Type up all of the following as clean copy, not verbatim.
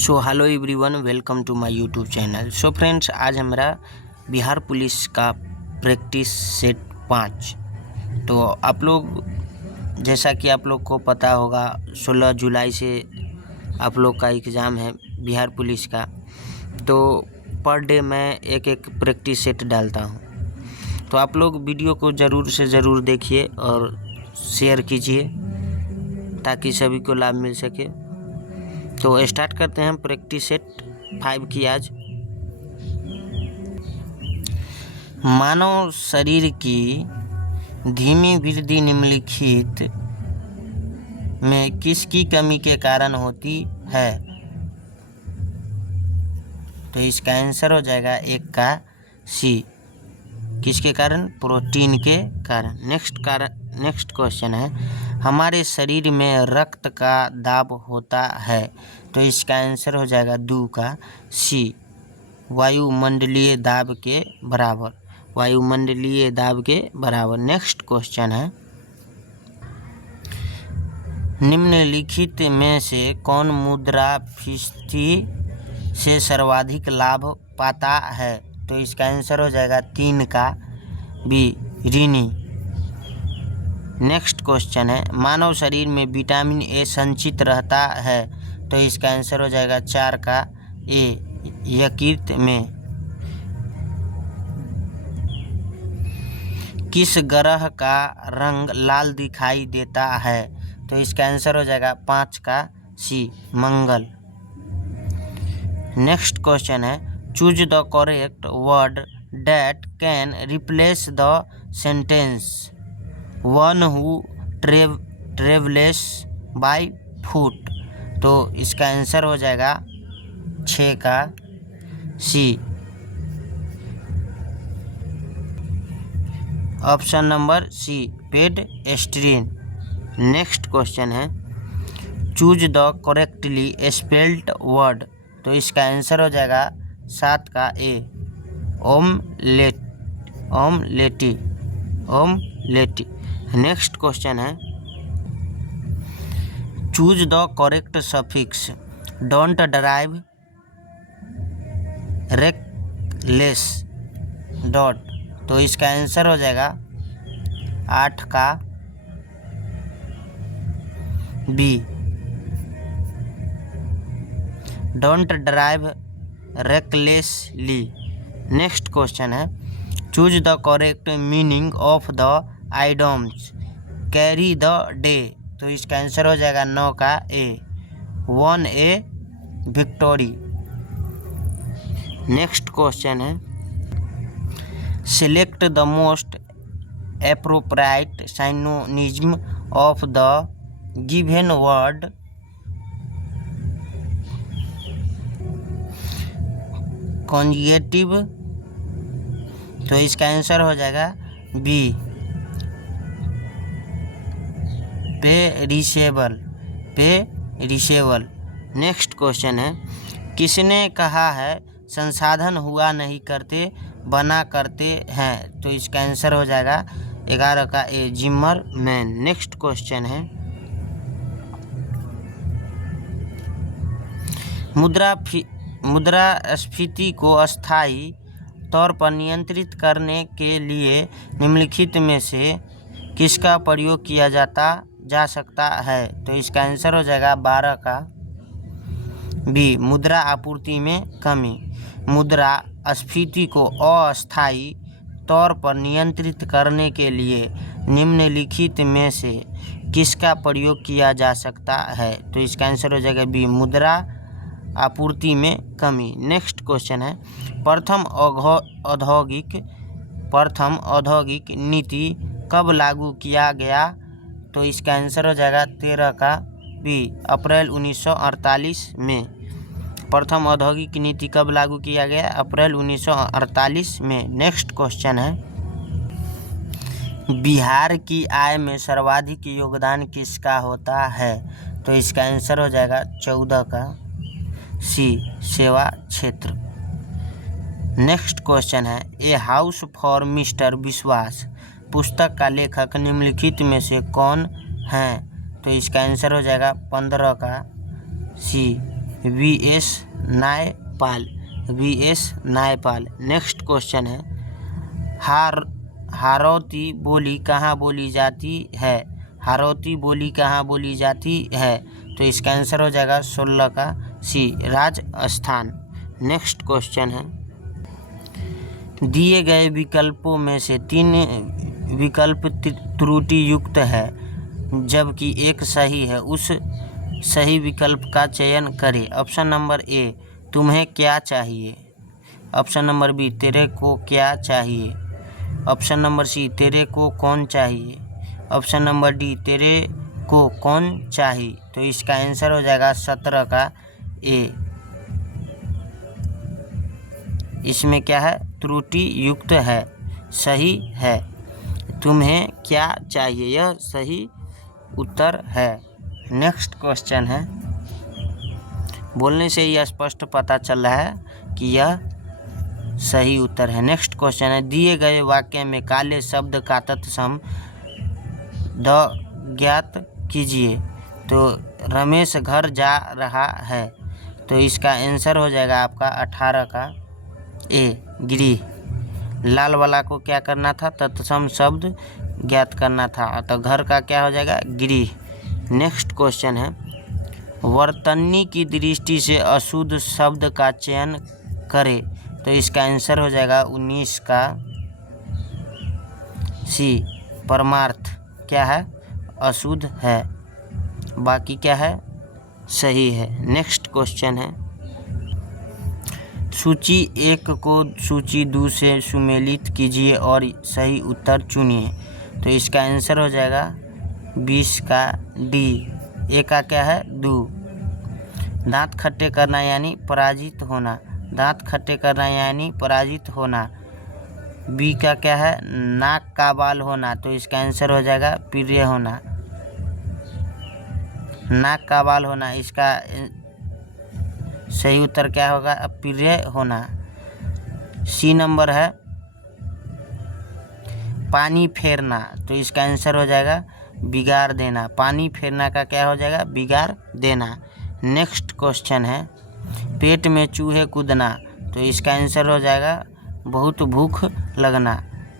So hello everyone, welcome to my YouTube channel. So friends, आज हमारा Bihar police का practice set 5। तो आप लोग, जैसा कि आप लोग को पता होगा, 16 जुलाई से आप लोग का एग्ज़ाम है बिहार पुलिस का। तो पर डे मैं एक एक प्रैक्टिस सेट डालता हूँ। तो आप लोग वीडियो को ज़रूर से ज़रूर देखिए और शेयर कीजिए ताकि सभी को लाभ मिल सके। तो स्टार्ट करते हैं प्रैक्टिस सेट 5 की आज। मानव शरीर की धीमी वृद्धि निम्नलिखित में किसकी कमी के कारण होती है? तो इसका आंसर हो जाएगा एक का सी। किसके कारण? प्रोटीन के कारण। नेक्स्ट क्वेश्चन है, हमारे शरीर में रक्त का दाब होता है। तो इसका आंसर हो जाएगा 2 का सी, वायुमंडलीय दाब के बराबर। वायुमंडलीय दाब के बराबर। नेक्स्ट क्वेश्चन है, निम्नलिखित में से कौन मुद्रास्फीति से सर्वाधिक लाभ पाता है? तो इसका आंसर हो जाएगा 3 का बी, ऋणी। नेक्स्ट क्वेश्चन है, मानव शरीर में विटामिन ए संचित रहता है। तो इसका आंसर हो जाएगा 4 का ए, यकृत में। किस ग्रह का रंग लाल दिखाई देता है? तो इसका आंसर हो जाएगा 5 का सी, मंगल। नेक्स्ट क्वेश्चन है, choose the correct word that can replace the sentence one who travels by foot. तो इसका आंसर हो जाएगा 6 का C, option number C, pedestrian. Next question है, choose the correctly spelled word. तो इसका आंसर हो जाएगा 7 का ए, ओमलेटी। नेक्स्ट क्वेश्चन है, choose the correct suffix don't drive reckless dot. तो इसका आंसर हो जाएगा 8 का B, don't drive recklessly. Next question है, choose the correct meaning of the idioms carry the day. तो इसका आंसर हो जाएगा 9 का A, won a victory. Next question है, select the most appropriate synonym of the given word conjugative. तो इसका answer हो जाएगा बी, पेरिसेबल। नेक्स्ट क्वेश्चन है, किसने कहा है संसाधन हुआ नहीं करते बना करते हैं? तो इसका आंसर हो जाएगा 11 का ए, जिमरमैन। नेक्स्ट क्वेश्चन है, मुद्रास्फीति को अस्थायी तौर पर नियंत्रित करने के लिए निम्नलिखित में से किसका प्रयोग किया जा सकता है? तो इसका आंसर हो जाएगा 12 का बी, मुद्रा आपूर्ति में कमी। मुद्रास्फीति को अस्थायी तौर पर नियंत्रित करने के लिए निम्नलिखित में से किसका प्रयोग किया जा सकता है? तो इसका आंसर हो जाएगा बी, मुद्रा आपूर्ति में कमी। नेक्स्ट क्वेश्चन है, प्रथम औद्योगिक नीति कब लागू किया गया? तो इसका आंसर हो जाएगा 13 का बी, अप्रैल 1948 में। प्रथम औद्योगिक नीति कब लागू किया गया? अप्रैल 1948 में। नेक्स्ट क्वेश्चन है, बिहार की आय में सर्वाधिक योगदान किसका होता है? तो इसका आंसर हो जाएगा 14 का सी, सेवा क्षेत्र। नेक्स्ट क्वेश्चन है, ए हाउस फॉर मिस्टर विश्वास पुस्तक का लेखक निम्नलिखित में से कौन है? तो इसका आंसर हो जाएगा 15 का सी, VS Naipal, VS Naipal. Next question है, हारौती बोली कहाँ बोली जाती है? हारौती बोली कहाँ बोली जाती है? तो इसका आंसर हो जाएगा 16 का C, राजस्थान। नेक्स्ट क्वेश्चन है, दिए गए विकल्पों में से 3 विकल्प त्रुटि युक्त है जबकि एक सही है, उस सही विकल्प का चयन करें। ऑप्शन नंबर ए, तुम्हें क्या चाहिए। ऑप्शन नंबर बी, तेरे को क्या चाहिए। ऑप्शन नंबर सी, तेरे को कौन चाहिए। ऑप्शन नंबर डी, तेरे को कौन चाहिए। तो इसका आंसर हो जाएगा 17 का ए। इसमें क्या है? त्रुटि युक्त है, सही है। तुम्हें क्या चाहिए, यह सही उत्तर है। नेक्स्ट क्वेश्चन है, बोलने से ही स्पष्ट पता चल रहा है कि यह सही उत्तर है। नेक्स्ट क्वेश्चन है, दिए गए वाक्य में काले शब्द का तत्सम द ज्ञात कीजिए। तो रमेश घर जा रहा है, तो इसका आंसर हो जाएगा आपका 18 का ए, गृह। लाल वाला को क्या करना था? तत्सम शब्द ज्ञात करना था, तो घर का क्या हो जाएगा? गृह। नेक्स्ट क्वेश्चन है, वर्तनी की दृष्टि से अशुद्ध शब्द का चयन करें। तो इसका आंसर हो जाएगा 19 का सी, परमार्थ क्या है? अशुद्ध है, बाकी क्या है? सही है। नेक्स्ट क्वेश्चन है, सूची 1 को सूची 2 से सुमेलित कीजिए और सही उत्तर चुनिए। तो इसका आंसर हो जाएगा 20 का डी। ए का क्या है? 2। दांत खट्टे करना यानी पराजित होना, दांत खट्टे करना यानी पराजित होना। बी का क्या है? नाक का बाल होना, तो इसका आंसर हो जाएगा प्रिय होना, नाक का बाल होना। इसका सही उत्तर क्या होगा? अप्रिय होना। सी नंबर है पानी फेरना, तो इसका आंसर हो जाएगा बिगाड़ देना। पानी फेरना का क्या हो जाएगा? बिगाड़ देना। नेक्स्ट क्वेश्चन है, पेट में चूहे कूदना, तो इसका आंसर हो जाएगा बहुत भूख लगना।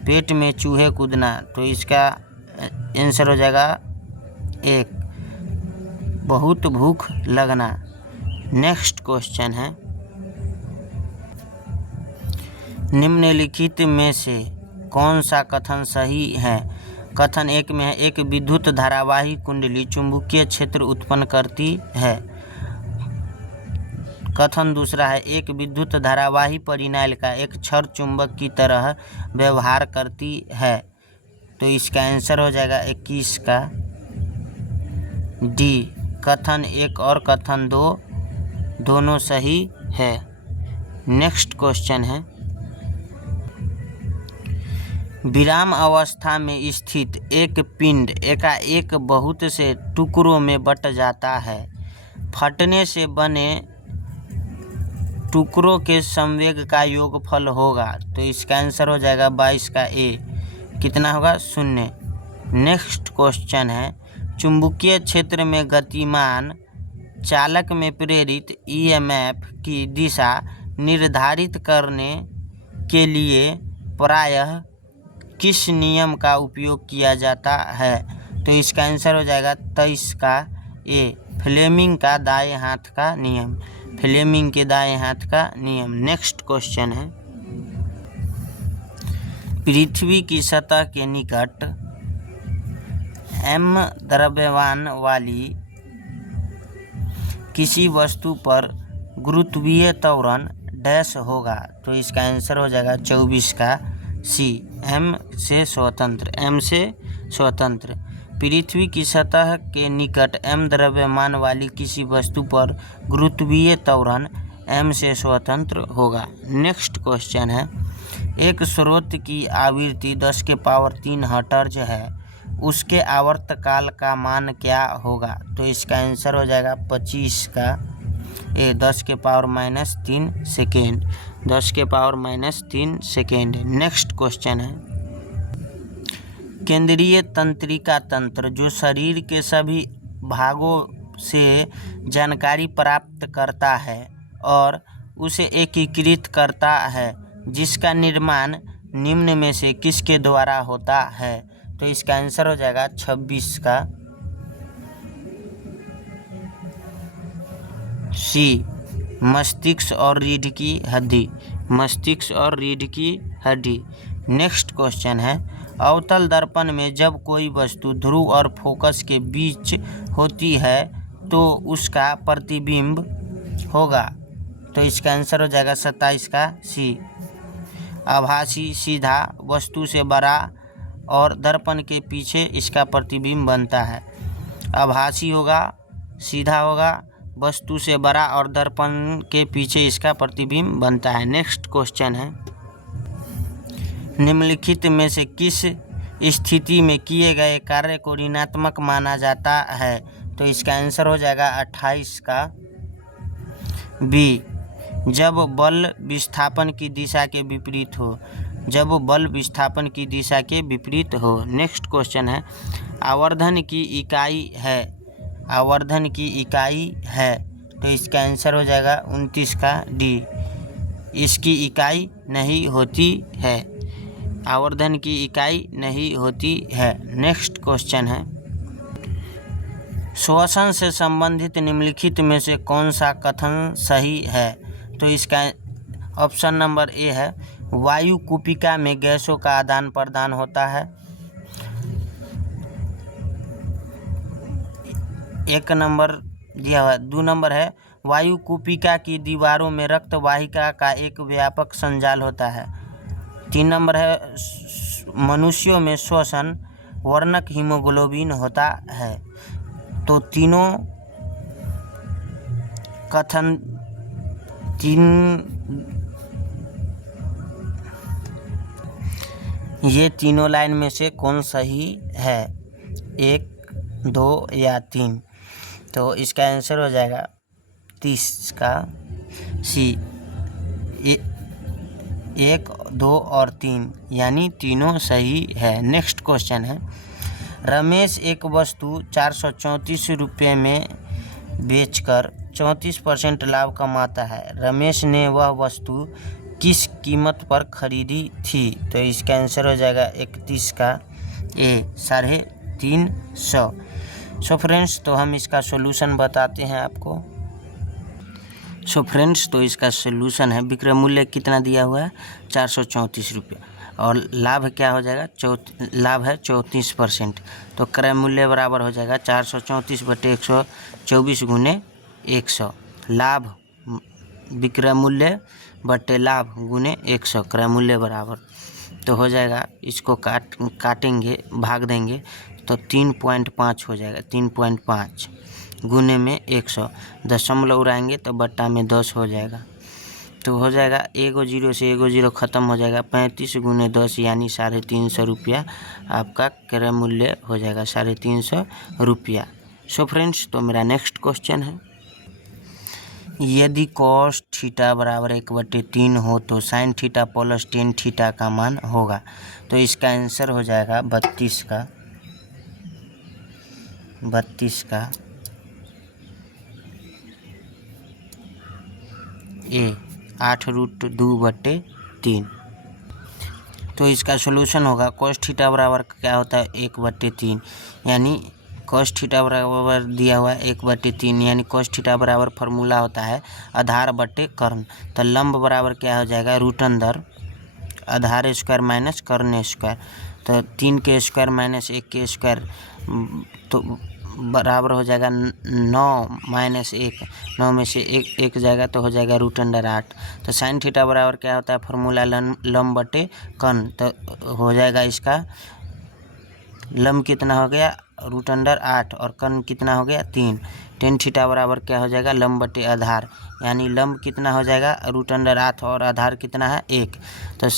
पेट में चूहे कूदना, तो इसका आंसर हो जाएगा 1, बहुत भूख लगना। नेक्स्ट क्वेश्चन है, निम्नलिखित में से कौन सा कथन सही है? कथन 1 में है, एक विद्युत धारावाही कुंडली चुंबकीय क्षेत्र उत्पन्न करती है। कथन दूसरा है, एक विद्युत धारावाही परिनाल का एक क्षर चुंबक की तरह व्यवहार करती है। तो इसका आंसर हो जाएगा 21 का डी। कथन 1 और कथन 2 दोनों सही है। नेक्स्ट क्वेश्चन है, विराम अवस्था में स्थित एक पिंड एकाएक बहुत से टुकड़ों में बट जाता है। फटने से बने टुकड़ों के संवेग का योगफल होगा। तो इसका आंसर हो जाएगा 22 का ए। कितना होगा? 0। नेक्स्ट क्वेश्चन है, चुंबकीय क्षेत्र में गतिमान चालक में प्रेरित EMF की दिशा निर्धारित करने के लिए प्रायः किस नियम का उपयोग किया जाता है? तो इसका आंसर हो जाएगा 23 का ए, फ्लेमिंग का दाएं हाथ का नियम, फ्लेमिंग के दाएं हाथ का नियम। नेक्स्ट क्वेश्चन है, पृथ्वी की सतह के निकट m द्रव्यमान वाली किसी वस्तु पर गुरुत्वीय त्वरण डैश होगा। तो इसका आंसर हो जाएगा 24 का सी, m से स्वतंत्र, m से स्वतंत्र। पृथ्वी की सतह के निकट m द्रव्यमान वाली किसी वस्तु पर गुरुत्वीय त्वरण m से स्वतंत्र होगा। नेक्स्ट क्वेश्चन है, एक स्रोत की आवृत्ति 10⁻³ हर्ट्ज है, उसके आवर्तकाल का मान क्या होगा? तो इसका आंसर हो जाएगा 25 का ए, 10⁻³ सेकेंड, 10⁻³ सेकेंड। नेक्स्ट क्वेश्चन है, केंद्रीय तंत्रिका तंत्र जो शरीर के सभी भागों से जानकारी प्राप्त करता है और उसे एकीकृत करता है, जिसका निर्माण निम्न में से किसके द्वारा होता है। तो इसका आंसर हो जाएगा 26 का सी, मस्तिष्क और रीढ़ की हड्डी। मस्तिष्क और रीढ़ की हड्डी। नेक्स्ट क्वेश्चन है, अवतल दर्पण में जब कोई वस्तु ध्रुव और फोकस के बीच होती है तो उसका प्रतिबिंब होगा। तो इसका आंसर हो जाएगा 27 का सी, आभासी, सीधा, वस्तु से बड़ा और दर्पण के पीछे इसका प्रतिबिंब बनता है। आभासी होगा, सीधा होगा, वस्तु से बड़ा और दर्पण के पीछे इसका प्रतिबिंब बनता है। नेक्स्ट क्वेश्चन है, निम्नलिखित में से किस स्थिति में किए गए कार्य को ऋणात्मक माना जाता है। तो इसका आंसर हो जाएगा 28 का बी, जब बल विस्थापन की दिशा के विपरीत हो। जब बल विस्थापन की दिशा के विपरीत हो। नेक्स्ट क्वेश्चन है, आवर्धन की इकाई है। आवर्धन की इकाई है, तो इसका आंसर हो जाएगा 29 का डी, इसकी इकाई नहीं होती है। आवर्धन की इकाई नहीं होती है। नेक्स्ट क्वेश्चन है, श्वसन से संबंधित निम्नलिखित में से कौन सा कथन सही है। तो इसका ऑप्शन नंबर ए है, वायु कूपिका में गैसों का आदान प्रदान होता है। एक नंबर दिया हुआ है। 2 नंबर है, वायु कूपिका की दीवारों में रक्त वाहिका का एक व्यापक संजाल होता है। 3 नंबर है, मनुष्यों में श्वसन वर्णक हीमोग्लोबिन होता है। तो तीनों कथन ये तीनों लाइन में से कौन सही है, 1, 2 या 3। तो इसका आंसर हो जाएगा 30 का सी, 1, 2 और 3, यानी तीनों सही है। नेक्स्ट क्वेश्चन है, रमेश एक वस्तु 434 रुपये में बेचकर 34% लाभ कमाता है। रमेश ने वह वस्तु किस कीमत पर खरीदी थी। तो इसका आंसर हो जाएगा 31 का ए, 350। सो फ्रेंड्स, तो हम इसका सॉल्यूशन बताते हैं आपको। सो फ्रेंड्स, तो इसका सॉल्यूशन है, विक्रय मूल्य कितना दिया हुआ है 434 रुपये और लाभ क्या हो जाएगा, लाभ है 34%। तो क्रय मूल्य बराबर हो जाएगा 434 बटे 124 गुने 100। लाभ विक्रय मूल्य बटे लाभ गुने 100, क्रय मूल्य बराबर। तो हो जाएगा, इसको काटेंगे, भाग देंगे तो 3.5 हो जाएगा। 3.5 गुने में 100, दशमलव उड़ाएंगे तो बट्टा में 10 हो जाएगा। तो हो जाएगा, एगो जीरो से एगो जीरो ख़त्म हो जाएगा, 35 गुने 10 यानी 350 रुपया आपका क्रय मूल्य हो जाएगा, 350 रुपया। सो फ्रेंड्स, तो मेरा नेक्स्ट क्वेश्चन है, यदि cos थीटा बराबर 1/3 हो तो sin theta plus tan theta का मान होगा। तो इसका आंसर हो जाएगा 32 का ए, 8√2/3। तो इसका सॉल्यूशन होगा, cos थीटा बराबर क्या होता है 1/3, यानी cos थीटा बराबर दिया हुआ है 1/3, यानी cos थीटा बराबर फार्मूला होता है आधार बटे कर्ण। तो लंब बराबर क्या हो जाएगा, √, आधार स्क्वायर माइनस कर्ण स्क्वायर। तो 3 के स्क्वायर माइनस 1 के स्क्वायर, तो बराबर हो जाएगा 9 माइनस 1, 9 में से 1 जाएगा तो हो जाएगा √8। तो sin थीटा बराबर क्या होता है, फार्मूला लंब बटे कर्ण। तो हो जाएगा, इसका लंब कितना हो गया √8 और कर्ण कितना हो गया 3। tan थीटा बराबर क्या हो जाएगा, लंब बटे आधार, यानी लंब कितना हो जाएगा √8 और आधार कितना है 1। तो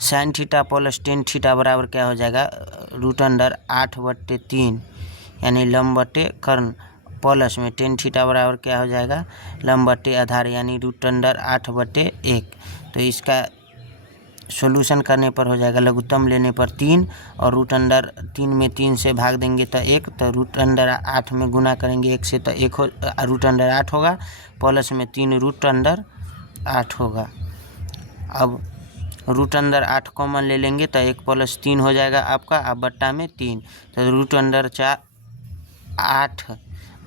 sin theta plus tan theta बराबर क्या हो जाएगा, √8/3, यानी लंब बटे कर्ण, प्लस में tan थीटा बराबर क्या हो जाएगा, लंब बटे आधार, यानी √8/1। तो इसका सॉल्यूशन करने पर हो जाएगा लघुत्तम लेने पर 3 और रूट अंडर 3 में 3 से भाग देंगे तो 1, तो रूट अंडर 8 में गुना करेंगे 1 से तो 1 हो रूट अंडर 8 होगा, प्लस में 3 रूट अंडर 8 होगा। अब रूट अंडर 8 कॉमन ले लेंगे तो 1 + 3 हो जाएगा आपका, अब बट्टा में 3, तो रूट अंडर 8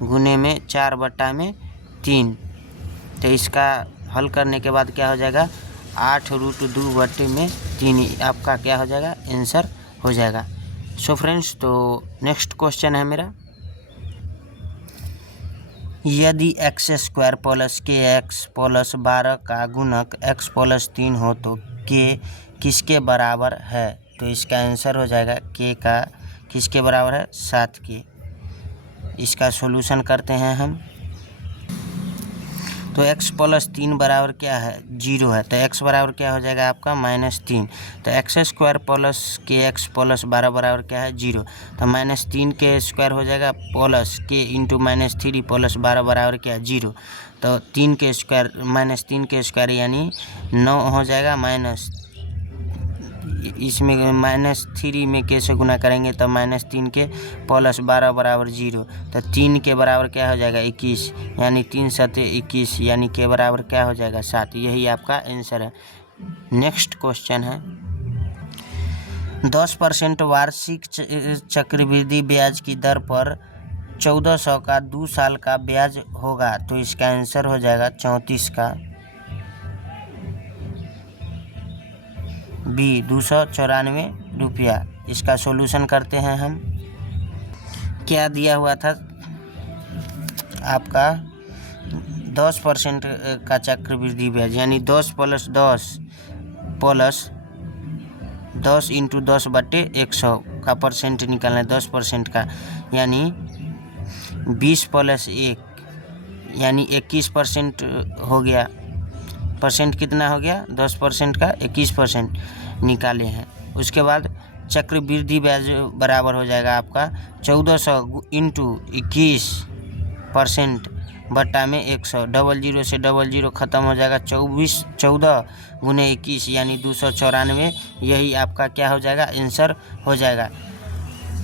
गुने में 4 बट्टा में 3। तो इसका हल करने के बाद क्या हो जाएगा 8 रूट 2 बट्टे में 3 आपका क्या हो जाएगा आंसर हो जाएगा। सो फ्रेंड्स, तो नेक्स्ट क्वेश्चन है मेरा, यदि x² + kx + 12 का गुणक x + 3 हो तो k किसके बराबर है? तो इसका आंसर हो जाएगा k का किसके बराबर है 7k। इसका सॉल्यूशन करते हैं हम। तो x + 3 बराबर क्या है 0 है, तो x बराबर क्या हो जाएगा आपका -3। तो x² + kx + 12 बराबर क्या है 0, तो -3 के स्क्वायर हो जाएगा प्लस k इंटू -3 + 12 बराबर क्या है 0। तो 3 के स्क्वायर -3 के यानी 9 हो जाएगा, माइनस इसमें -3 में k से गुना करेंगे तो -3 के + 12 बराबर 0, तो 3 के बराबर क्या हो जाएगा 21, यानी 3 सते 21, यानी के बराबर क्या हो जाएगा 7। यही आपका आंसर है। नेक्स्ट क्वेश्चन है, 10% वार्षिक चक्रवृद्धि ब्याज की दर पर 1400 का 2 साल का ब्याज होगा, तो इसका आंसर हो जाएगा 34 का बी 294 रुपया। इसका सॉल्यूशन करते हैं हम। क्या दिया हुआ था आपका 10% का चक्रवृद्धि ब्याज, यानी 10 + 10 इंटू 10 बट्टे 100 का परसेंट निकालना है 10% का, यानी 20 + 1 यानी 21% हो गया। परसेंट कितना हो गया 10% का 21% निकाले हैं। उसके बाद चक्रवृद्धि ब्याज बराबर हो जाएगा आपका 1400 इंटू 21% बट्टा में 100, 00 से 00 ख़त्म हो जाएगा, 14 गुने 21 यानी 294। यही आपका क्या हो जाएगा आंसर हो जाएगा।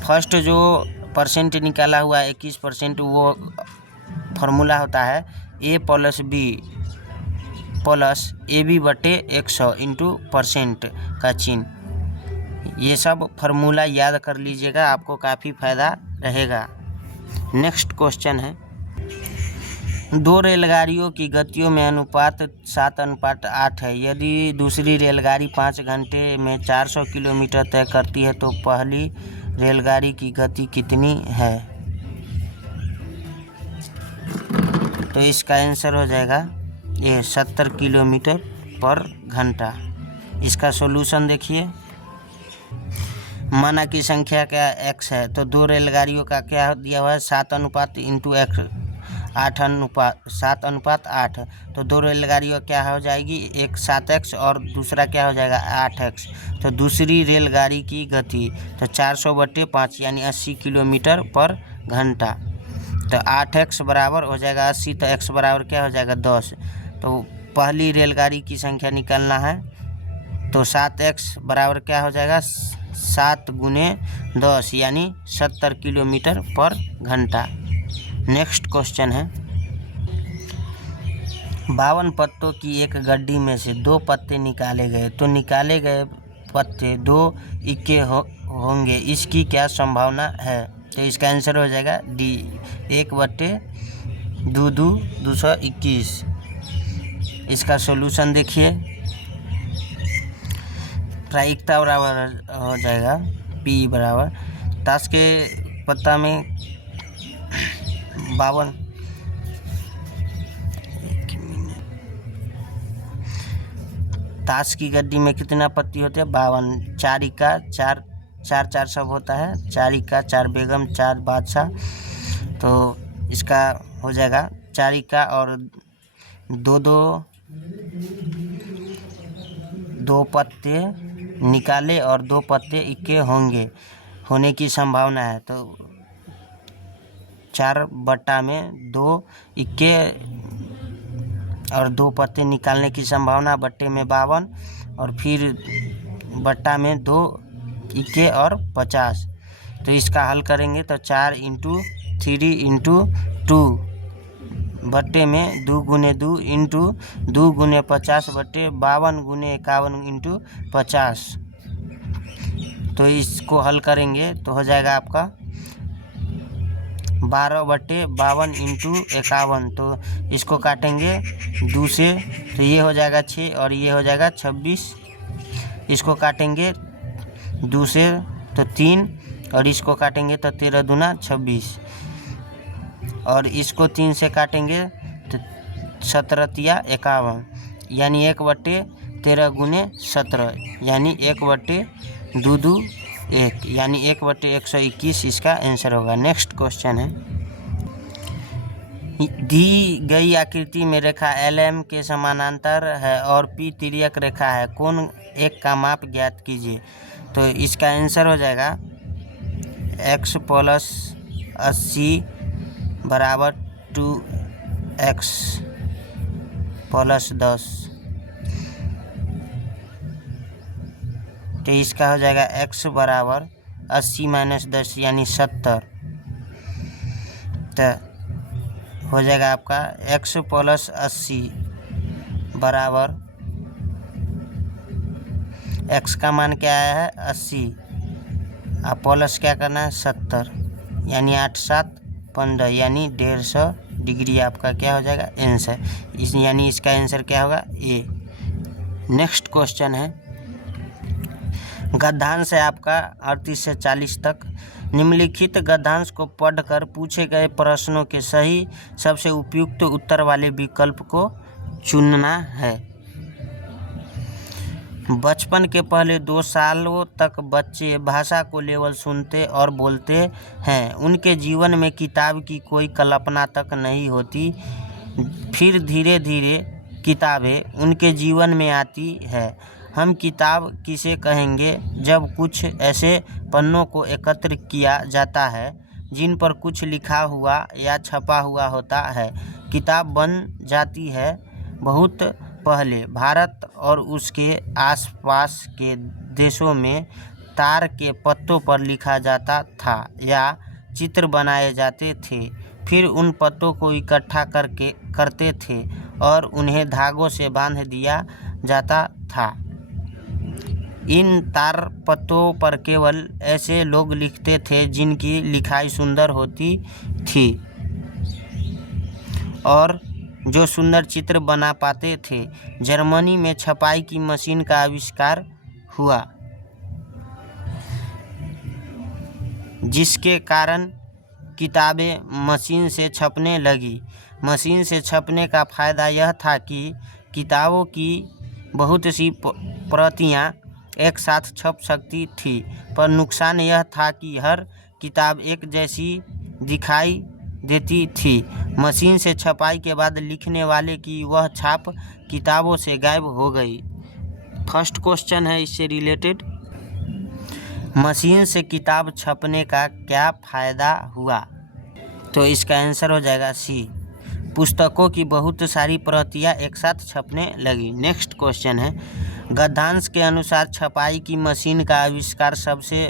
फर्स्ट जो परसेंट निकाला हुआ है 21%, वो फार्मूला होता है a + b + AB बटे 100 इंटू परसेंट का चिन्ह। ये सब फार्मूला याद कर लीजिएगा, आपको काफ़ी फायदा रहेगा। नेक्स्ट क्वेश्चन है, 2 रेलगाड़ियों की गतियों में अनुपात 7:8 है। यदि दूसरी रेलगाड़ी 5 घंटे में 400 किलोमीटर तय करती है तो पहली रेलगाड़ी की गति कितनी है? तो इसका आंसर हो जाएगा ये 70 किलोमीटर पर घंटा। इसका सॉल्यूशन देखिए, माना की संख्या क्या x है, तो 2 रेलगाड़ियों का क्या दिया हुआ है 7:8 7:8, तो 2 रेलगाड़ियों क्या हो जाएगी, एक 7x और दूसरा क्या हो जाएगा 8x। तो दूसरी रेलगाड़ी की गति तो 400/5 यानी 80 किलोमीटर पर घंटा। तो 8x बराबर हो जाएगा 80, तो x बराबर क्या हो जाएगा 10। तो पहली रेलगाड़ी की संख्या निकालना है, तो 7x बराबर क्या हो जाएगा 7 गुने 10 यानी 70 किलोमीटर पर घंटा। नेक्स्ट क्वेश्चन है, 52 पत्तों की एक गड्डी में से 2 पत्ते निकाले गए, तो निकाले गए पत्ते 2 इक्के होंगे, इसकी क्या संभावना है? तो इसका आंसर हो जाएगा डी 1/2 221। इसका सॉल्यूशन देखिए, प्रायिकता बराबर हो जाएगा पी बराबर ताश के पत्ता में 52 ताश की गड्डी में कितना पत्ती होते हैं 52, 4 इक्का 4 4 4 सब होता है, 4 इक्का 4 बेगम 4 बादशाह। तो इसका हो जाएगा 4 इक्का और 2 पत्ते निकाले और 2 पत्ते इक्के होने की संभावना है। तो 4/2 इक्के और 2 पत्ते निकालने की संभावना बट्टे में 52, और फिर बट्टा में 2 इक्के और 50। तो इसका हल करेंगे तो 4 × 3 × 2 बट्टे में 2 × 2 इंटू 2 × 50 बट्टे 52 × 51 × 50। तो इसको हल करेंगे तो हो जाएगा आपका 12/52 × 51। तो इसको काटेंगे 2 से तो ये हो जाएगा 6 और ये हो जाएगा 26। इसको काटेंगे 2 से तो 3 और इसको काटेंगे तो 13 दूना 26 और इसको 3 से काटेंगे तो 17 × 51 यानी 1/13 × 17 यानी 1/2 1 यानी 1/121 इसका आंसर होगा। नेक्स्ट क्वेश्चन है, दी गई आकृति में रेखा LM के समानांतर है और P तिर्यक रेखा है, कोण एक का माप ज्ञात कीजिए। तो इसका आंसर हो जाएगा x + 80 = 2x + 10। तो इसका हो जाएगा x = 80 - 10 यानी 70। तो हो जाएगा आपका x + 80 बराबर x का मान क्या आया है 80 और प्लस क्या करना है 70 यानी 8 × 7 = 15 यानी 150 डिग्री आपका क्या हो जाएगा आंसर। यानी इसका आंसर क्या होगा ए। नेक्स्ट क्वेश्चन है, गद्यांश है आपका 38 से 40 तक। निम्नलिखित गद्यांश को पढ़कर पूछे गए प्रश्नों के सही सबसे उपयुक्त उत्तर वाले विकल्प को चुनना है। बचपन के पहले 2 सालों तक बच्चे भाषा को केवल सुनते और बोलते हैं। उनके जीवन में किताब की कोई कल्पना तक नहीं होती। फिर धीरे धीरे किताबें उनके जीवन में आती है। हम किताब किसे कहेंगे जब कुछ ऐसे पन्नों को एकत्र किया जाता है जिन पर कुछ लिखा हुआ या छपा हुआ होता है। किताब बन जाती है बहुत पहले भारत और उसके आसपास के देशों में तार के पत्तों पर लिखा जाता था या चित्र बनाए जाते थे। फिर उन पत्तों को इकट्ठा करते थे और उन्हें धागों से बांध दिया जाता था। इन तार पत्तों पर केवल ऐसे लोग लिखते थे जिनकी लिखाई सुंदर होती थी और जो सुंदर चित्र बना पाते थे। जर्मनी में छपाई की मशीन का आविष्कार हुआ जिसके कारण किताबें मशीन से छपने लगी। मशीन से छपने का फ़ायदा यह था कि किताबों की बहुत सी प्रतियां एक साथ छप सकती थी, पर नुकसान यह था कि हर किताब एक जैसी दिखाई देती थी। मशीन से छपाई के बाद लिखने वाले की वह छाप किताबों से गायब हो गई। फर्स्ट क्वेश्चन है इससे रिलेटेड, मशीन से किताब छपने का क्या फ़ायदा हुआ? तो इसका आंसर हो जाएगा सी, पुस्तकों की बहुत सारी प्रतियां एक साथ छपने लगी। नेक्स्ट क्वेश्चन है, गद्यांश के अनुसार छपाई की मशीन का आविष्कार सबसे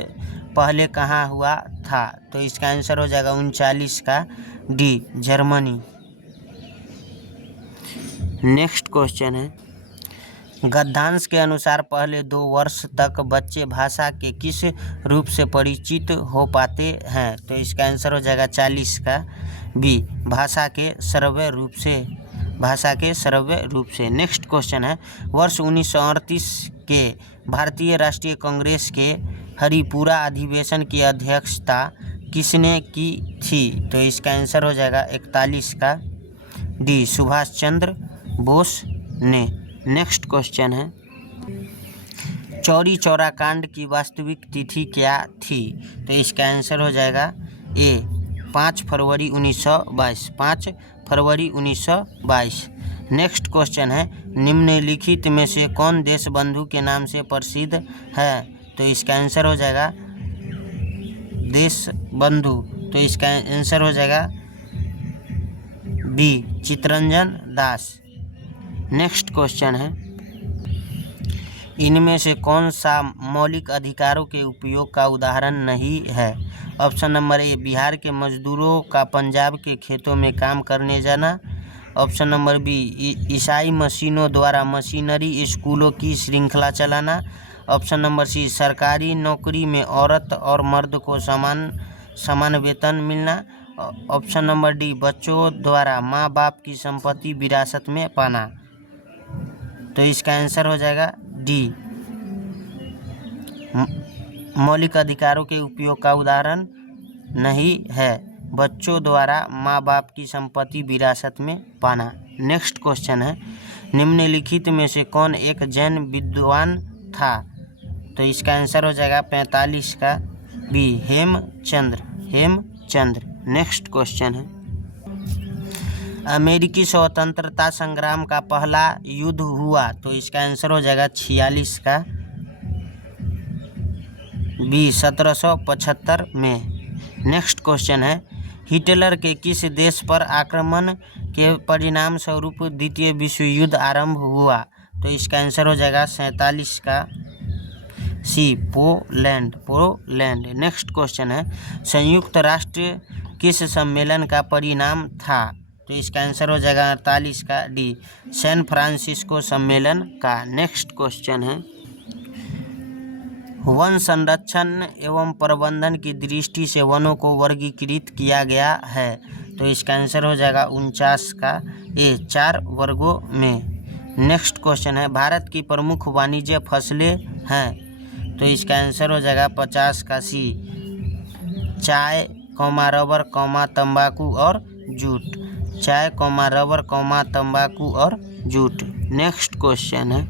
पहले कहाँ हुआ था? तो इसका आंसर हो जाएगा 39 का डी, जर्मनी। नेक्स्ट क्वेश्चन है, गद्यांश के अनुसार पहले 2 वर्ष तक बच्चे भाषा के किस रूप से परिचित हो पाते हैं? तो इसका आंसर हो जाएगा 40 का बी, भाषा के श्रव्य रूप से। भाषा के श्रव्य रूप से। नेक्स्ट क्वेश्चन है, वर्ष 1938 के भारतीय राष्ट्रीय कांग्रेस के हरिपुरा अधिवेशन की अध्यक्षता किसने की थी? तो इसका आंसर हो जाएगा 41 का डी, सुभाष चंद्र बोस ने। नेक्स्ट क्वेश्चन है, चौरी चौरा कांड की वास्तविक तिथि क्या थी? तो इसका आंसर हो जाएगा ए, 5 फरवरी 1922। 5 फरवरी 1922। नेक्स्ट क्वेश्चन है, निम्नलिखित में से कौन देश बंधु के नाम से प्रसिद्ध है? तो इसका आंसर हो जाएगा देश बंधु। तो इसका आंसर हो जाएगा B, Chittaranjan Das. Next question है, इनमें से कौन सा मौलिक अधिकारों के उपयोग का उदाहरण नहीं है? ऑप्शन नंबर ए, बिहार के मजदूरों का पंजाब के खेतों में काम करने जाना। ऑप्शन नंबर बी, ईसाई मशीनों द्वारा मशीनरी स्कूलों की श्रृंखला चलाना। ऑप्शन नंबर सी, सरकारी नौकरी में औरत और मर्द को समान वेतन मिलना। ऑप्शन नंबर डी, बच्चों द्वारा माँ बाप की संपत्ति विरासत में पाना। तो इसका आंसर हो जाएगा डी, मौलिक अधिकारों के उपयोग का उदाहरण नहीं है, बच्चों द्वारा माँ बाप की संपत्ति विरासत में पाना। नेक्स्ट क्वेश्चन है, निम्नलिखित में से कौन एक जैन विद्वान था? तो इसका आंसर हो जाएगा 45 का बी, हेमचंद्र। नेक्स्ट क्वेश्चन है, अमेरिकी स्वतंत्रता संग्राम का पहला युद्ध हुआ? तो इसका आंसर हो जाएगा 46 का बी, 1775 में। नेक्स्ट क्वेश्चन है, हिटलर के किस देश पर आक्रमण के परिणाम स्वरूप द्वितीय विश्व युद्ध आरंभ हुआ? तो इसका आंसर हो जाएगा 47 का सी, पोलैंड। नेक्स्ट क्वेश्चन है, संयुक्त राष्ट्र किस सम्मेलन का परिणाम था? तो इसका आंसर हो जाएगा 48 का डी, सैन फ्रांसिस्को सम्मेलन का। नेक्स्ट क्वेश्चन है, वन संरक्षण एवं प्रबंधन की दृष्टि से वनों को वर्गीकृत किया गया है? तो इसका आंसर हो जाएगा 49 का ए, 4 वर्गों में। नेक्स्ट क्वेश्चन है, भारत की प्रमुख वाणिज्य फसलें हैं? तो इसका आंसर हो जाएगा 50 का सी, चाय, रबर, तंबाकू और जूट। चाय, रबर, तंबाकू और जूट। नेक्स्ट क्वेश्चन है,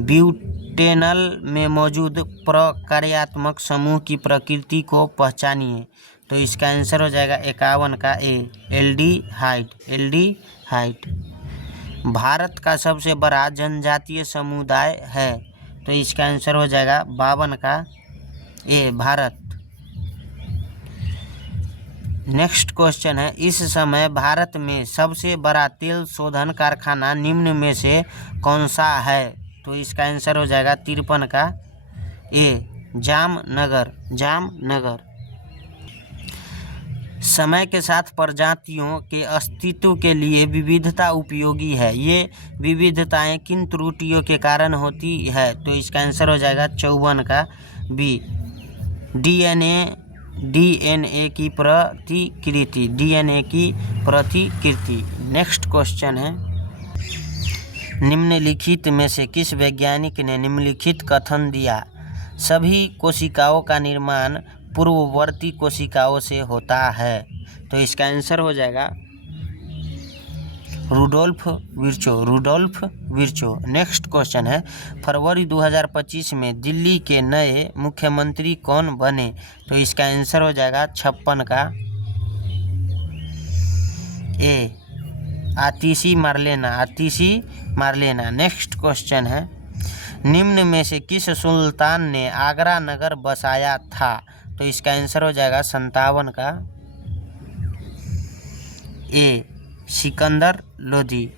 ब्यूटेनॉल में मौजूद प्रकार्यात्मक समूह की प्रकृति को पहचानिए। तो इसका आंसर हो जाएगा 51 का ए, एल्डिहाइड। भारत का सबसे बड़ा जनजातीय समुदाय है? तो इसका आंसर हो जाएगा 52 का ए, भारत। नेक्स्ट क्वेश्चन है, इस समय भारत में सबसे बड़ा तेल शोधन कारखाना निम्न में से कौन सा है? तो इसका आंसर हो जाएगा 53 का ए, जामनगर। समय के साथ प्रजातियों के अस्तित्व के लिए विविधता उपयोगी है। ये विविधताएं किन त्रुटियों के कारण होती है? तो इसका आंसर हो जाएगा 54 का बी, डीएनए की प्रतिकृति। नेक्स्ट क्वेश्चन है, निम्नलिखित में से किस वैज्ञानिक ने निम्नलिखित कथन दिया? सभी कोशिकाओं का निर्माण पूर्ववर्ती कोशिकाओं से होता है? तो इसका आंसर हो जाएगा रुडोल्फ विर्चो। नेक्स्ट क्वेश्चन है, फरवरी 2025 में दिल्ली के नए मुख्यमंत्री कौन बने? तो इसका आंसर हो जाएगा 56 का ए, आतिशी मार्लेना। नेक्स्ट क्वेश्चन है, निम्न में से किस सुल्तान ने आगरा नगर बसाया था? तो इसका आंसर हो जाएगा 57 का ए, सिकंदर लोदी।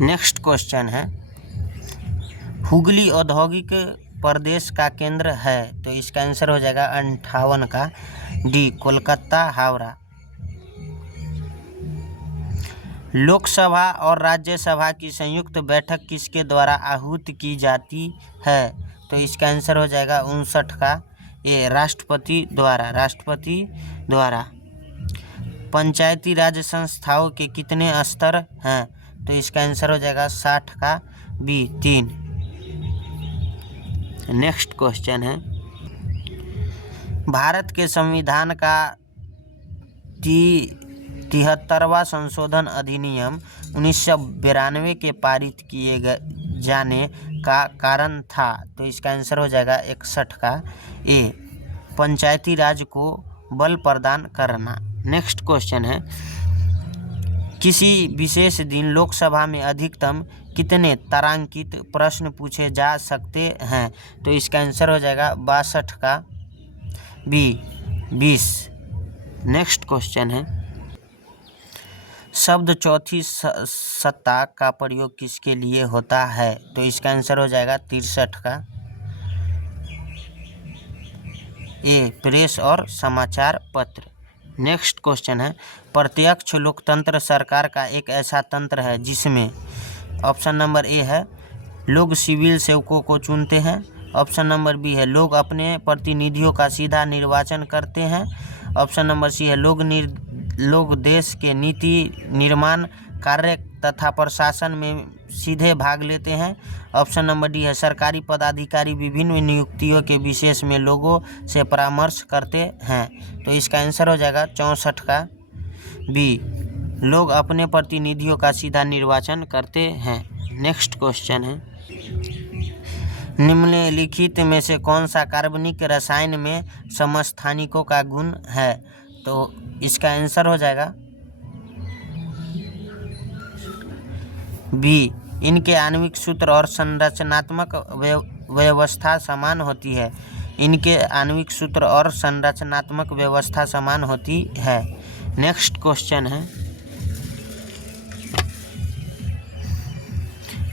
नेक्स्ट क्वेश्चन है, हुगली औद्योगिक प्रदेश का केंद्र है? तो इसका आंसर हो जाएगा 58 का डी, कोलकाता हावड़ा। लोकसभा और राज्यसभा की संयुक्त बैठक किसके द्वारा आहूत की जाती है? तो इसका आंसर हो जाएगा 59 का ए, राष्ट्रपति द्वारा। पंचायती राज संस्थाओं के कितने स्तर हैं? तो इसका आंसर हो जाएगा 60 का बी, 3। नेक्स्ट क्वेश्चन है, भारत के संविधान का 73वां संशोधन अधिनियम 1992 के पारित किए जाने का कारण था? तो इसका आंसर हो जाएगा 61 का ए, पंचायती राज को बल प्रदान करना। नेक्स्ट क्वेश्चन है, किसी विशेष दिन लोकसभा में अधिकतम कितने तारांकित प्रश्न पूछे जा सकते हैं? तो इसका आंसर हो जाएगा 62 का बी, 20। नेक्स्ट क्वेश्चन है, शब्द चौथी सत्ता का प्रयोग किसके लिए होता है? तो इसका आंसर हो जाएगा 63 का ए, प्रेस और समाचार पत्र। नेक्स्ट क्वेश्चन है, प्रत्यक्ष लोकतंत्र सरकार का एक ऐसा तंत्र है जिसमें ऑप्शन नंबर ए है लोग सिविल सेवकों को चुनते हैं, ऑप्शन नंबर बी है लोग अपने प्रतिनिधियों का सीधा निर्वाचन करते हैं, ऑप्शन नंबर सी है लोग देश के नीति निर्माण कार्य तथा प्रशासन में सीधे भाग लेते हैं, ऑप्शन नंबर डी है सरकारी पदाधिकारी विभिन्न नियुक्तियों के विशेष में लोगों से परामर्श करते हैं। तो इसका आंसर हो जाएगा 64 का बी, लोग अपने प्रतिनिधियों का सीधा निर्वाचन करते हैं। नेक्स्ट क्वेश्चन है, निम्नलिखित में से कौन सा कार्बनिक रसायन में समस्थानिकों का गुण है? तो इसका आंसर हो जाएगा बी, इनके आणविक सूत्र और संरचनात्मक व्यवस्था समान होती है। इनके आणविक सूत्र और संरचनात्मक व्यवस्था समान होती है। नेक्स्ट क्वेश्चन है,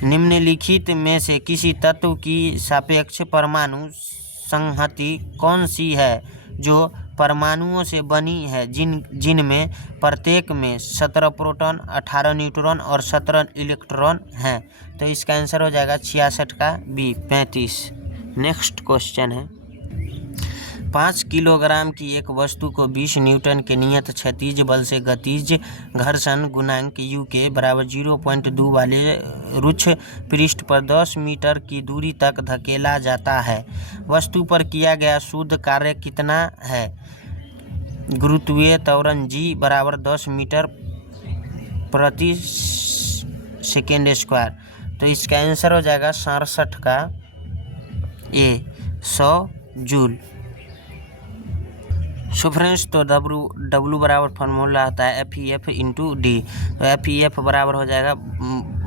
निम्नलिखित में से किसी तत्व की सापेक्ष परमाणु संहति कौन सी है जो परमाणुओं से बनी है जिनमें प्रत्येक में 17 प्रोटॉन, 18 न्यूट्रॉन और 17 इलेक्ट्रॉन हैं? तो इसका आंसर हो जाएगा 66 का बी, 35। नेक्स्ट क्वेश्चन है, 5 किलोग्राम की एक वस्तु को 20 न्यूटन के नियत क्षैतिज बल से गतिज घर्षण गुणांक U के बराबर 0.2 वाले रुक्ष पृष्ठ पर 10 मीटर की दूरी तक धकेला जाता है। वस्तु पर किया गया शुद्ध कार्य कितना है? गुरुत्वीय त्वरण G बराबर 10 मीटर प्रति सेकेंड स्क्वायर। तो इसका आंसर हो जाएगा 67 का ए, 100 जूल। सो फ्रेंड्स, तो W बराबर फार्मूला आता है FEF इंटू डी। तो FEF बराबर हो जाएगा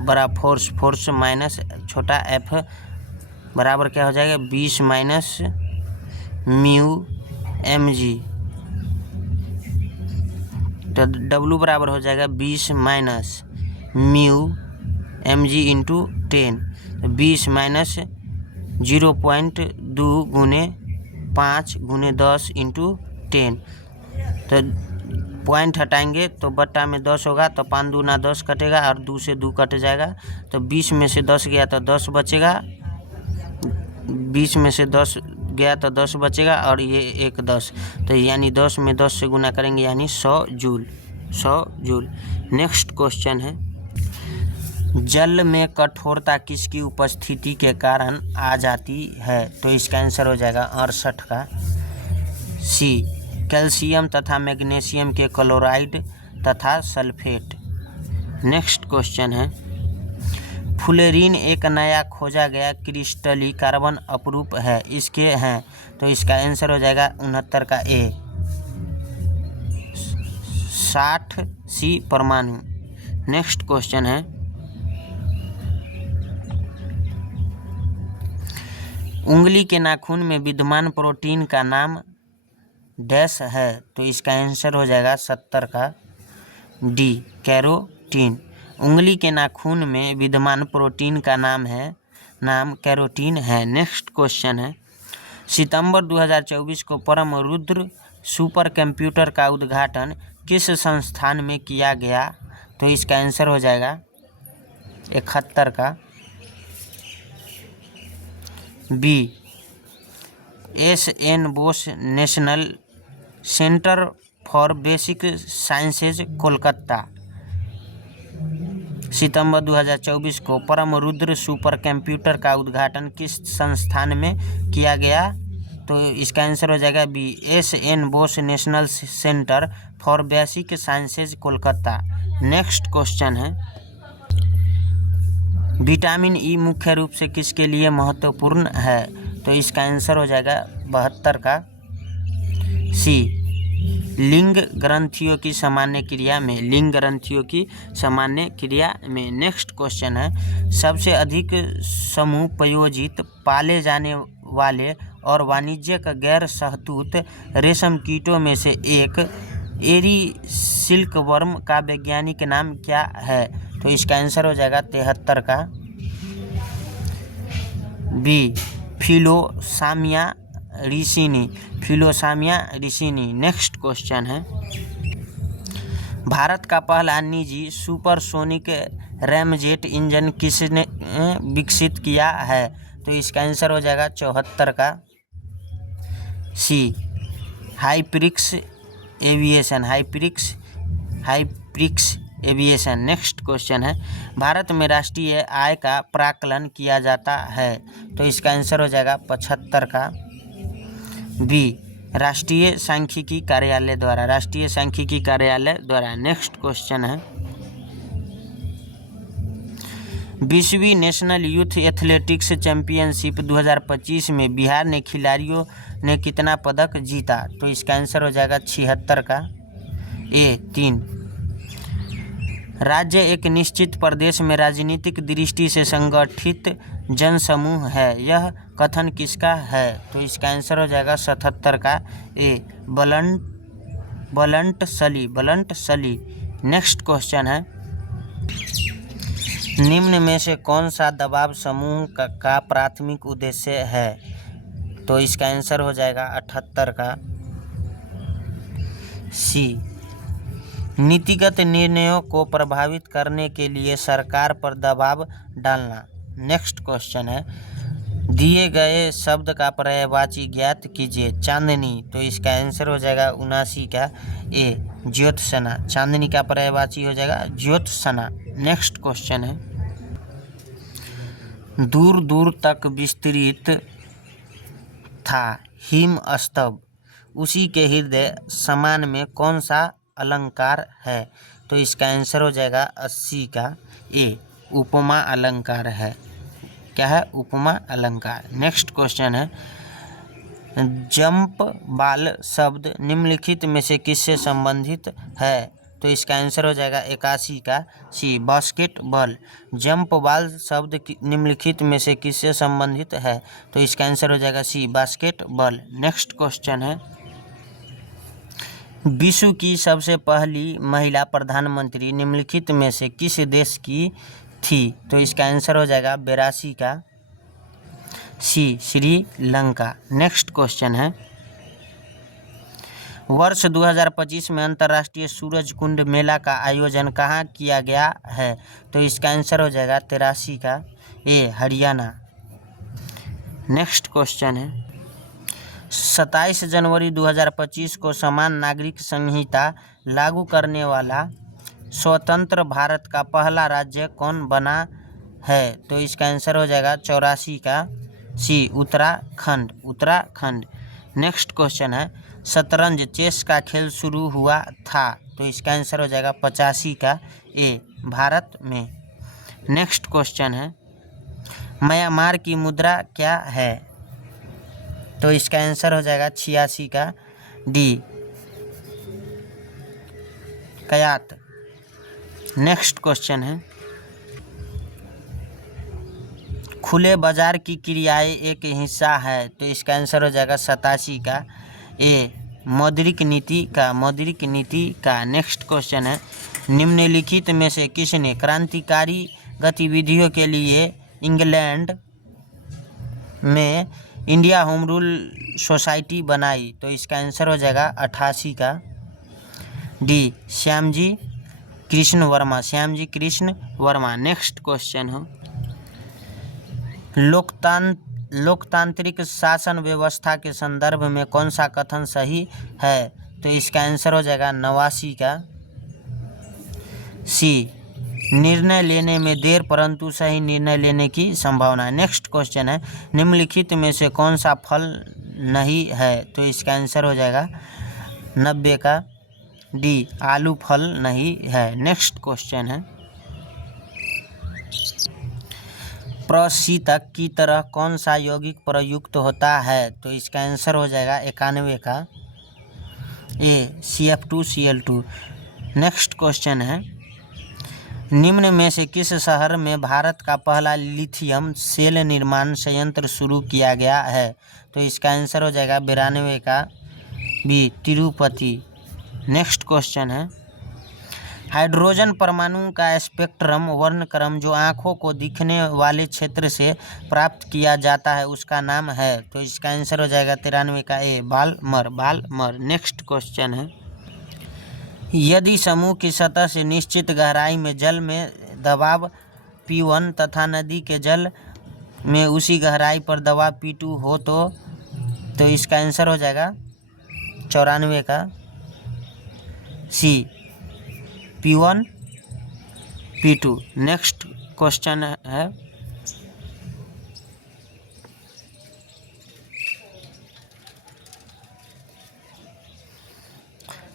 बड़ा फोर्स माइनस छोटा f बराबर क्या हो जाएगा 20 माइनस म्यू mg। तो W बराबर हो जाएगा 20 minus mu mg into 10। 20 minus 0.2 गुने 5 गुने 10 इंटू 10। तो पॉइंट हटाएंगे तो बट्टा में 10 होगा, तो 5 दूना 10 कटेगा और 2 से 2 कट जाएगा। तो 20 में से 10 गया तो 10 बचेगा, 20 में से 10 गया तो 10 बचेगा और ये एक 10, तो यानी 10 में 10 से गुना करेंगे यानी 100 जूल। 100 जूल। नेक्स्ट क्वेश्चन है, जल में कठोरता किसकी उपस्थिति के कारण आ जाती है? तो इसका आंसर हो जाएगा 68 का सी, कैल्शियम तथा मैग्नीशियम के क्लोराइड तथा सल्फेट। नेक्स्ट क्वेश्चन है, फ्लोरीन एक नया खोजा गया क्रिस्टली कार्बन अपरूप है, इसके हैं? तो इसका आंसर हो जाएगा 69 का ए, 60 सी परमाणु। नेक्स्ट क्वेश्चन है, उंगली के नाखून में विद्यमान प्रोटीन का नाम डैश है? तो इसका आंसर हो जाएगा 70 का डी, कैरोटीन। उंगली के नाखून में विद्यमान प्रोटीन का नाम कैरोटीन है। नेक्स्ट क्वेश्चन है, सितंबर 2024 को परम रुद्र सुपर कंप्यूटर का उद्घाटन किस संस्थान में किया गया? तो इसका आंसर हो जाएगा 71 का B, SN Bose national centre for basic sciences Kolkata. सितंबर 2024 को परम रुद्र सुपर कंप्यूटर का उद्घाटन किस संस्थान में किया गया? तो इसका आंसर हो जाएगा B, SN Bose national centre for basic sciences Kolkata. Next question है, विटामिन ई मुख्य रूप से किसके लिए महत्वपूर्ण है? तो इसका आंसर हो जाएगा 72 का सी, लिंग ग्रंथियों की सामान्य क्रिया में। लिंग ग्रंथियों की सामान्य क्रिया में। नेक्स्ट क्वेश्चन है, सबसे अधिक समूह प्रयोजित पाले जाने वाले और वाणिज्यिक गैर शहतूत रेशम कीटों में से एक सिल्क वर्म का वैज्ञानिक नाम क्या है? तो इसका आंसर हो जाएगा 73 का बी, फिलोसामिया रिसिनी। फिलोसामिया रिसिनी। नेक्स्ट क्वेश्चन है, भारत का पहला निजी सुपरसोनिक रैमजेट इंजन किसने विकसित किया है? तो इसका आंसर हो जाएगा 74 का सी, हाइप्रिक्स एविएशन। हाइप्रिक्स एविएशन। नेक्स्ट क्वेश्चन है, भारत में राष्ट्रीय आय का प्राकलन किया जाता है? तो इसका आंसर हो जाएगा 75 का बी, राष्ट्रीय सांख्यिकी कार्यालय द्वारा। राष्ट्रीय सांख्यिकी कार्यालय द्वारा। नेक्स्ट क्वेश्चन है, 20वीं नेशनल यूथ एथलेटिक्स चैंपियनशिप 2025 में बिहार ने खिलाड़ियों ने कितना पदक जीता? तो इसका आंसर हो जाएगा 76 का ए, 3। राज्य एक निश्चित प्रदेश में राजनीतिक दृष्टि से संगठित जनसमूह है, यह कथन किसका है? तो इसका आंसर हो जाएगा 77 का ए, बलंट सली। नेक्स्ट क्वेश्चन है, निम्न में से कौन सा दबाव समूह का प्राथमिक उद्देश्य है? तो इसका आंसर हो जाएगा 78 का सी, नीतिगत निर्णयों को प्रभावित करने के लिए सरकार पर दबाव डालना। नेक्स्ट क्वेश्चन है, दिए गए शब्द का पर्यायवाची ज्ञात कीजिए। चांदनी। तो इसका आंसर हो जाएगा 79 का ए, ज्योत्सना। चांदनी का पर्यायवाची हो जाएगा ज्योत्सना। नेक्स्ट क्वेश्चन है, दूर दूर तक विस्तृत था हिम स्तंभ, उसी के हृदय समान में कौन सा अलंकार है? तो इसका आंसर हो जाएगा 80 का ए, उपमा अलंकार है। क्या है? उपमा अलंकार। नेक्स्ट क्वेश्चन है, जंप बाल शब्द निम्नलिखित में से किससे संबंधित है? तो इसका आंसर हो जाएगा 81 का सी, बास्केटबॉल। जंप बाल शब्द निम्नलिखित में से किससे संबंधित है? तो इसका आंसर हो जाएगा सी, बास्केटबॉल। नेक्स्ट क्वेश्चन है, विश्व की सबसे पहली महिला प्रधानमंत्री निम्नलिखित में से किस देश की थी? तो इसका आंसर हो जाएगा 82 का सी, श्रीलंका। नेक्स्ट क्वेश्चन है, वर्ष 2025 में अंतर्राष्ट्रीय सूरज कुंड मेला का आयोजन कहाँ किया गया है? तो इसका आंसर हो जाएगा 83 का ए, हरियाणा। नेक्स्ट क्वेश्चन है, 27 जनवरी 2025 को समान नागरिक संहिता लागू करने वाला स्वतंत्र भारत का पहला राज्य कौन बना है? तो इसका आंसर हो जाएगा 84 का सी, उत्तराखंड। नेक्स्ट क्वेश्चन है, शतरंज चेस का खेल शुरू हुआ था? तो इसका आंसर हो जाएगा 85 का ए, भारत में। नेक्स्ट क्वेश्चन है, म्यांमार की मुद्रा क्या है? तो इसका आंसर हो जाएगा 86 का डी, कयात। नेक्स्ट क्वेश्चन है, खुले बाजार की क्रियाएं एक हिस्सा है? तो इसका आंसर हो जाएगा 87 का ए, मौद्रिक नीति का। नेक्स्ट क्वेश्चन है, निम्नलिखित में से किसने क्रांतिकारी गतिविधियों के लिए इंग्लैंड में इंडिया होम रूल सोसाइटी बनाई? तो इसका आंसर हो जाएगा 88 का D, Shyamji Krishna Verma. Next question हो, लोकतांत्रिक शासन व्यवस्था के संदर्भ में कौन सा कथन सही है? तो इसका आंसर हो जाएगा 89 का सी, निर्णय लेने में देर परंतु सही निर्णय लेने की संभावना। नेक्स्ट क्वेश्चन है, निम्नलिखित में से कौन सा फल नहीं है? तो इसका आंसर हो जाएगा 90 का डी, आलू फल नहीं है। नेक्स्ट क्वेश्चन है, प्रशीतक की तरह कौन सा यौगिक प्रयुक्त होता है? तो इसका आंसर हो जाएगा 91 का ए, CF2Cl2। नेक्स्ट क्वेश्चन है, निम्न में से किस शहर में भारत का पहला लिथियम सेल निर्माण संयंत्र शुरू किया गया है? तो इसका आंसर हो जाएगा 92 का बी, तिरुपति। नेक्स्ट क्वेश्चन है, हाइड्रोजन परमाणु का स्पेक्ट्रम वर्णक्रम जो आँखों को दिखने वाले क्षेत्र से प्राप्त किया जाता है उसका नाम है। तो इसका आंसर हो जाएगा 93 का ए, बाल्मर। नेक्स्ट क्वेश्चन है, यदि समूह की सतह से निश्चित गहराई में जल में दबाव P1 तथा नदी के जल में उसी गहराई पर दबाव P2 हो तो इसका आंसर हो जाएगा 94 का सी, P1 P2। नेक्स्ट क्वेश्चन है,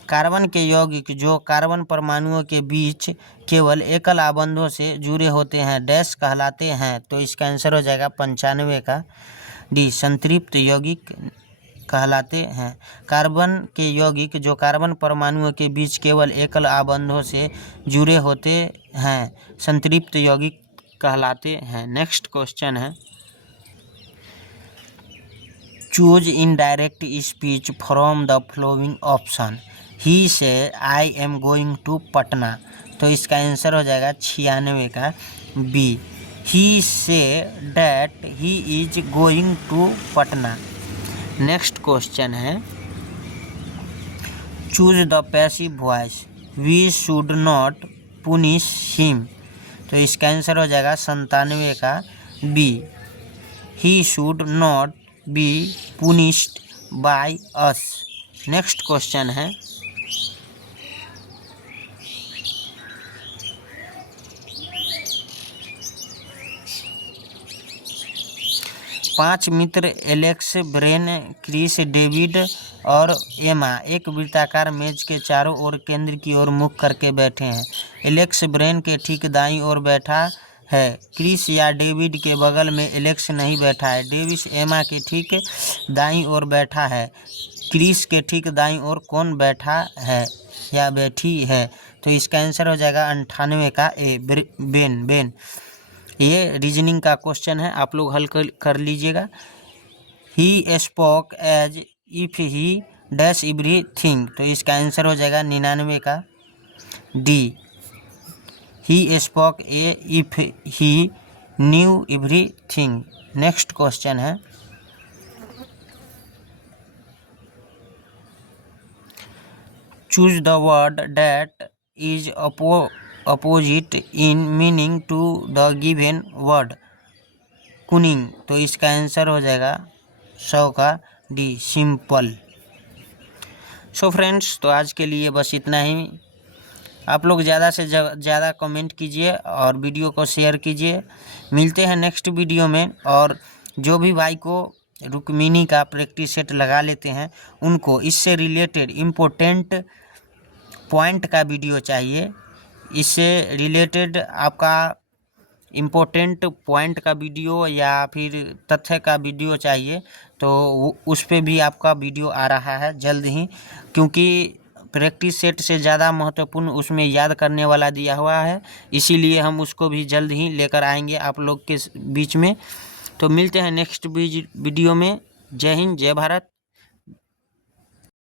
कार्बन के यौगिक जो कार्बन परमाणुओं के बीच केवल एकल आबंधों से जुड़े होते हैं डैश कहलाते हैं। तो इसका आंसर हो जाएगा 95 का डी, संतृप्त यौगिक कहलाते हैं। कार्बन के यौगिक जो कार्बन परमाणुओं के बीच केवल एकल आबंधों से जुड़े होते हैं संतृप्त यौगिक कहलाते हैं। नेक्स्ट क्वेश्चन है, choose indirect speech from the following option. He say I am going to Patna. तो इसका आंसर हो जाएगा 96 का B, he say that he is going to Patna. Next question है, choose the passive voice, we should not punish him. तो इसका answer हो जाएगा 97 का B, he should not be punished by us. Next question है, 5 मित्र एलेक्स, ब्रेन, क्रिस, डेविड और Emma एक वृत्ताकार मेज के चारों ओर केंद्र की ओर मुख करके बैठे हैं। एलेक्स ब्रेन के ठीक दाईं ओर बैठा है, क्रिस या डेविड के बगल में एलेक्स नहीं बैठा है, डेविस एमा के ठीक दाईं ओर बैठा है, क्रिस के ठीक दाईं ओर कौन बैठा है या बैठी है। तो इसका आंसर हो जाएगा 98 का ए, बेन। ये रीजनिंग का क्वेश्चन है, आप लोग हल कर लीजिएगा। He spoke as if he dash everything. तो इसका आंसर हो जाएगा 99 का D, he spoke a if he knew everything. Next question है, choose the word that is opposite in meaning to the given word cunning. तो इसका answer हो जाएगा 100 का डी, सिंपल। सो फ्रेंड्स, तो आज के लिए बस इतना ही। आप लोग ज़्यादा से ज़्यादा कमेंट कीजिए और वीडियो को शेयर कीजिए। मिलते हैं नेक्स्ट वीडियो में। और जो भी भाई को रुक्मिणी का प्रैक्टिस सेट लगा लेते हैं उनको इससे रिलेटेड इम्पोर्टेंट पॉइंट का वीडियो चाहिए, इससे रिलेटेड आपका इम्पोर्टेंट पॉइंट का वीडियो या फिर तथ्य का वीडियो चाहिए, तो उस पे भी आपका वीडियो आ रहा है जल्द ही, क्योंकि प्रैक्टिस सेट से ज़्यादा महत्वपूर्ण उसमें याद करने वाला दिया हुआ है, इसीलिए हम उसको भी जल्द ही लेकर आएंगे आप लोग के बीच में। तो मिलते हैं नेक्स्ट वीडियो में। जय हिंद, जय भारत।